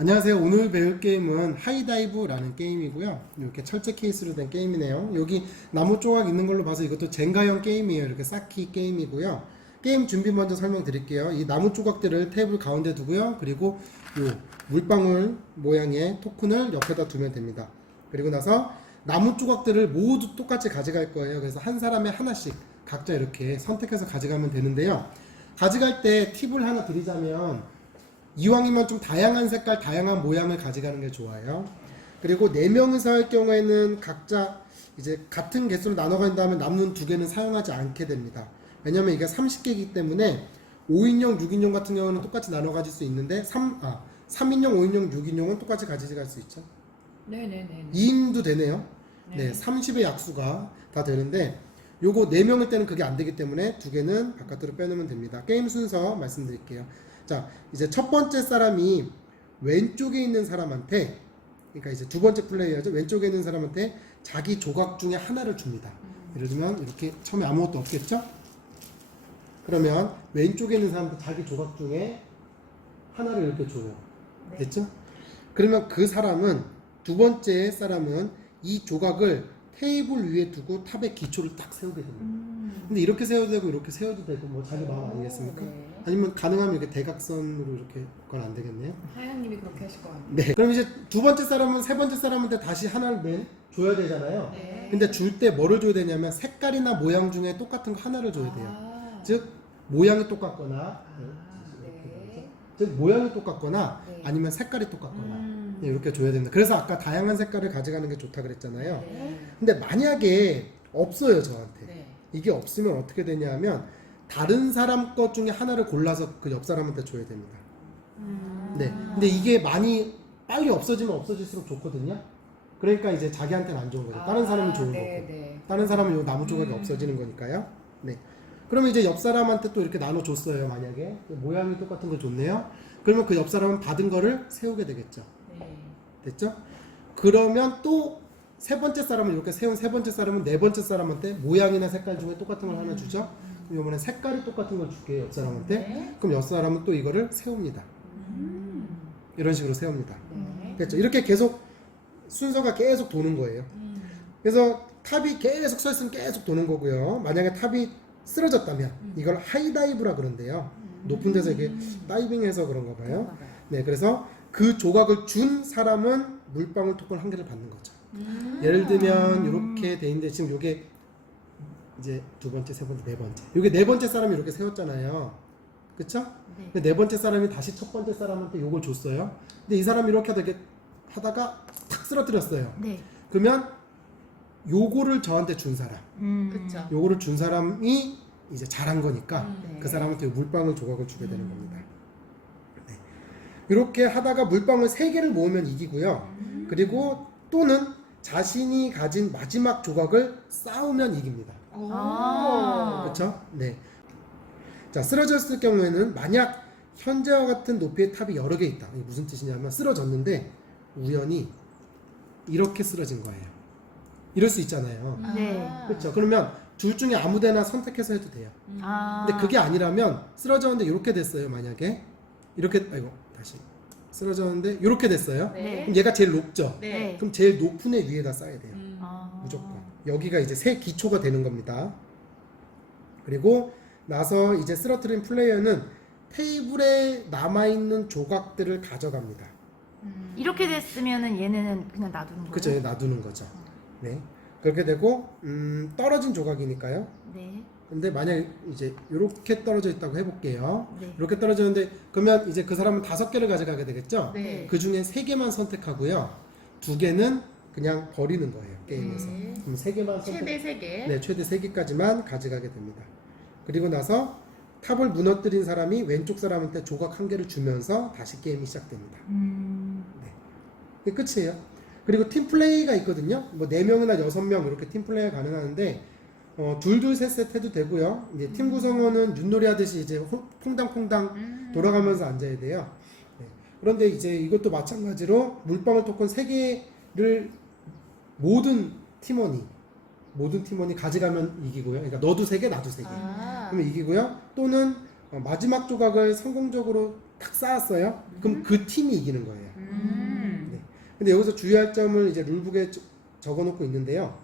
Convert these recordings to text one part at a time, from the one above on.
안녕하세요. 오늘 배울 게임은 하이다이브라는 게임이고요. 이렇게 철제 케이스로 된 게임이네요. 여기 나무 조각 있는 걸로 봐서 이것도 젠가형 게임이에요. 이렇게 쌓기 게임이고요. 게임 준비 먼저 설명드릴게요. 이 나무 조각들을 테이블 가운데 두고요. 그리고 이 물방울 모양의 토큰을 옆에다 두면 됩니다. 그리고 나서 나무 조각들을 모두 똑같이 가져갈 거예요. 그래서 한 사람에 하나씩 각자 이렇게 선택해서 가져가면 되는데요. 가져갈 때 팁을 하나 드리자면 이왕이면 좀 다양한 색깔, 다양한 모양을 가져가는 게 좋아요. 그리고 4명이서 할 경우에는 각자 이제 같은 개수로 나눠간 다음에 남는 2개는 사용하지 않게 됩니다. 왜냐면 이게 30개이기 때문에 5인용, 6인용 같은 경우는 똑같이 나눠 가질 수 있는데 3인용, 5인용, 6인용은 똑같이 가져갈 수 있죠. 네네네. 2인도 되네요. 네, 네. 30의 약수가 다 되는데 요거 4명일 때는 그게 안 되기 때문에 2개는 바깥으로 빼놓으면 됩니다. 게임 순서 말씀드릴게요. 자, 이제 첫 번째 사람이 왼쪽에 있는 사람한테, 그러니까 이제 두 번째 플레이어죠. 왼쪽에 있는 사람한테 자기 조각 중에 하나를 줍니다. 예를 들면 이렇게 처음에 아무것도 없겠죠? 그러면 왼쪽에 있는 사람한테 자기 조각 중에 하나를 이렇게 줘요. 네. 됐죠? 그러면 그 사람은, 두 번째 사람은 이 조각을 테이블 위에 두고 탑의 기초를 딱 세우게 됩니다. 근데 이렇게 세워도 되고 이렇게 세워도 되고 뭐 자기 마음 아니겠습니까? 네. 아니면 가능하면 이렇게 대각선으로 이렇게 그건 안 되겠네요. 하영님이 그렇게 하실 것 같아요. 네. 그럼 이제 두 번째 사람은 세 번째 사람한테 다시 하나를 줘야 되잖아요. 네. 근데 줄 때 뭐를 줘야 되냐면 색깔이나 모양 중에 똑같은 거 하나를 줘야 돼요. 아. 즉 모양이 똑같거나 네. 즉 모양이 똑같거나 네. 아니면 색깔이 똑같거나 네, 이렇게 줘야 됩니다. 그래서 아까 다양한 색깔을 가져가는 게 좋다 그랬잖아요. 네. 근데 만약에 없어요, 저한테. 네. 이게 없으면 어떻게 되냐면 다른 사람 것 중에 하나를 골라서 그 옆 사람한테 줘야 됩니다. 네. 근데 이게 빨리 없어지면 없어질수록 좋거든요. 그러니까 이제 자기한테는 안 좋은 거죠. 다른 사람이 좋은 네, 거고. 네. 다른 사람은 요 나무 조각이 없어지는 거니까요. 네. 그러면 이제 옆 사람한테 또 이렇게 나눠줬어요, 만약에. 모양이 똑같은 거 줬네요. 그러면 그 옆 사람은 받은 거를 세우게 되겠죠. 네. 됐죠? 그러면 또 세 번째 사람을 이렇게 세운 세 번째 사람은 네 번째 사람한테 모양이나 색깔 중에 똑같은 걸 하나 주죠. 그럼 이번에 색깔이 똑같은 걸 줄게요, 옆 사람한테. 네. 그럼 옆 사람은 또 이거를 세웁니다. 이런 식으로 세웁니다. 네. 됐죠? 이렇게 계속 순서가 계속 도는 거예요. 그래서 탑이 계속 서 있으면 계속 도는 거고요. 만약에 탑이 쓰러졌다면 이걸 하이다이브라 그런데요. 높은 데서 이게 다이빙해서 그런가 봐요. 네, 그래서 그 조각을 준 사람은 물방울 토큰 한 개를 받는 거죠. 예를 들면 이렇게 돼 있는데 지금 이게 이제 두 번째, 세 번째, 네 번째. 이게 네 번째 사람이 이렇게 세웠잖아요. 그쵸? 네. 네 번째 사람이 다시 첫 번째 사람한테 요걸 줬어요. 근데 이 사람이 이렇게 하다가 탁 쓰러뜨렸어요. 네. 그러면 요거를 저한테 준 사람, 그쵸. 요거를 준 사람이 이제 잘한 거니까 네. 그 사람한테 물방울 조각을 주게 되는 겁니다. 네. 이렇게 하다가 물방울 3개를 모으면 이기고요. 그리고 또는 자신이 가진 마지막 조각을 쌓으면 이깁니다. 아. 그렇죠? 네. 자, 쓰러졌을 경우에는 만약 현재와 같은 높이의 탑이 여러 개 있다. 이게 무슨 뜻이냐면 쓰러졌는데 우연히 이렇게 쓰러진 거예요. 이럴 수 있잖아요. 네. 그렇죠? 그러면 둘 중에 아무데나 선택해서 해도 돼요. 아. 근데 그게 아니라면 쓰러졌는데 이렇게 됐어요. 만약에 이렇게 다시 쓰러졌는데 이렇게 됐어요. 네. 그럼 얘가 제일 높죠. 네. 그럼 제일 높은 애 위에다 쌓아야 돼요. 아. 무조건. 여기가 이제 새 기초가 되는 겁니다. 그리고 나서 이제 쓰러뜨린 플레이어는 테이블에 남아있는 조각들을 가져갑니다. 이렇게 됐으면은 얘네는 그냥 놔두는 거예요. 그죠? 놔두는 거죠. 네. 그렇게 되고 떨어진 조각이니까요. 네. 근데 만약 이제 이렇게 떨어져 있다고 해볼게요. 네. 이렇게 떨어졌는데 그러면 이제 그 사람은 5개를 가져가게 되겠죠? 네. 그 중에 3개만 선택하고요. 2개는 그냥 버리는 거예요. 게임에서. 네. 그럼 3개만 선택. 최대 3개. 네, 최대 3개까지만 가져가게 됩니다. 그리고 나서 탑을 무너뜨린 사람이 왼쪽 사람한테 조각 1개를 주면서 다시 게임이 시작됩니다. 네. 그게 끝이에요. 그리고 팀플레이가 있거든요. 뭐 4명이나 6명 이렇게 팀플레이가 가능한데 둘둘 셋셋 해도 되고요. 이제 팀 구성원은 윷놀이 하듯이 이제 퐁당퐁당 돌아가면서 앉아야 돼요. 네. 그런데 이제 이것도 마찬가지로 물방울 토큰 3개를 모든 팀원이 가져가면 이기고요. 그러니까 너도 3개, 나도 3개. 아. 그러면 이기고요. 또는 마지막 조각을 성공적으로 탁 쌓았어요. 그럼 그 팀이 이기는 거예요. 네. 근데 여기서 주의할 점을 이제 룰북에 적어놓고 있는데요.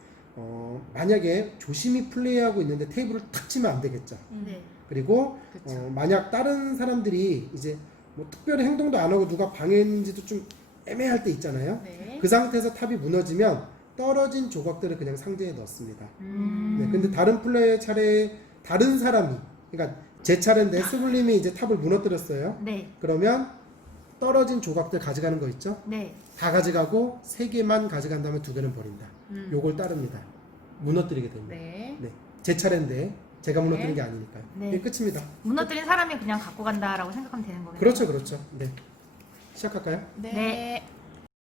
만약에 조심히 플레이하고 있는데 테이블을 탁 치면 안 되겠죠. 네. 그리고 그쵸. 만약 다른 사람들이 이제 뭐 특별히 행동도 안 하고 누가 방해했는지도 좀 애매할 때 있잖아요. 네. 그 상태에서 탑이 무너지면 떨어진 조각들을 그냥 상자에 넣습니다. 네, 근데 다른 플레이어의 차례에 다른 사람이, 그러니까 제 차례인데 스블림이 이제 탑을 무너뜨렸어요. 네. 그러면 떨어진 조각들 가져가는 거 있죠? 네. 다 가져가고 3개만 가져간 다음에 2개는 버린다. 요걸 따릅니다. 무너뜨리게 됩니다. 네. 네, 제 차례인데 제가 무너뜨린 네. 게 아니니까요. 네. 이게 끝입니다. 무너뜨린 사람이 그냥 갖고 간다라고 생각하면 되는 거예요. 그렇죠, 그렇죠. 네, 시작할까요? 네. 네.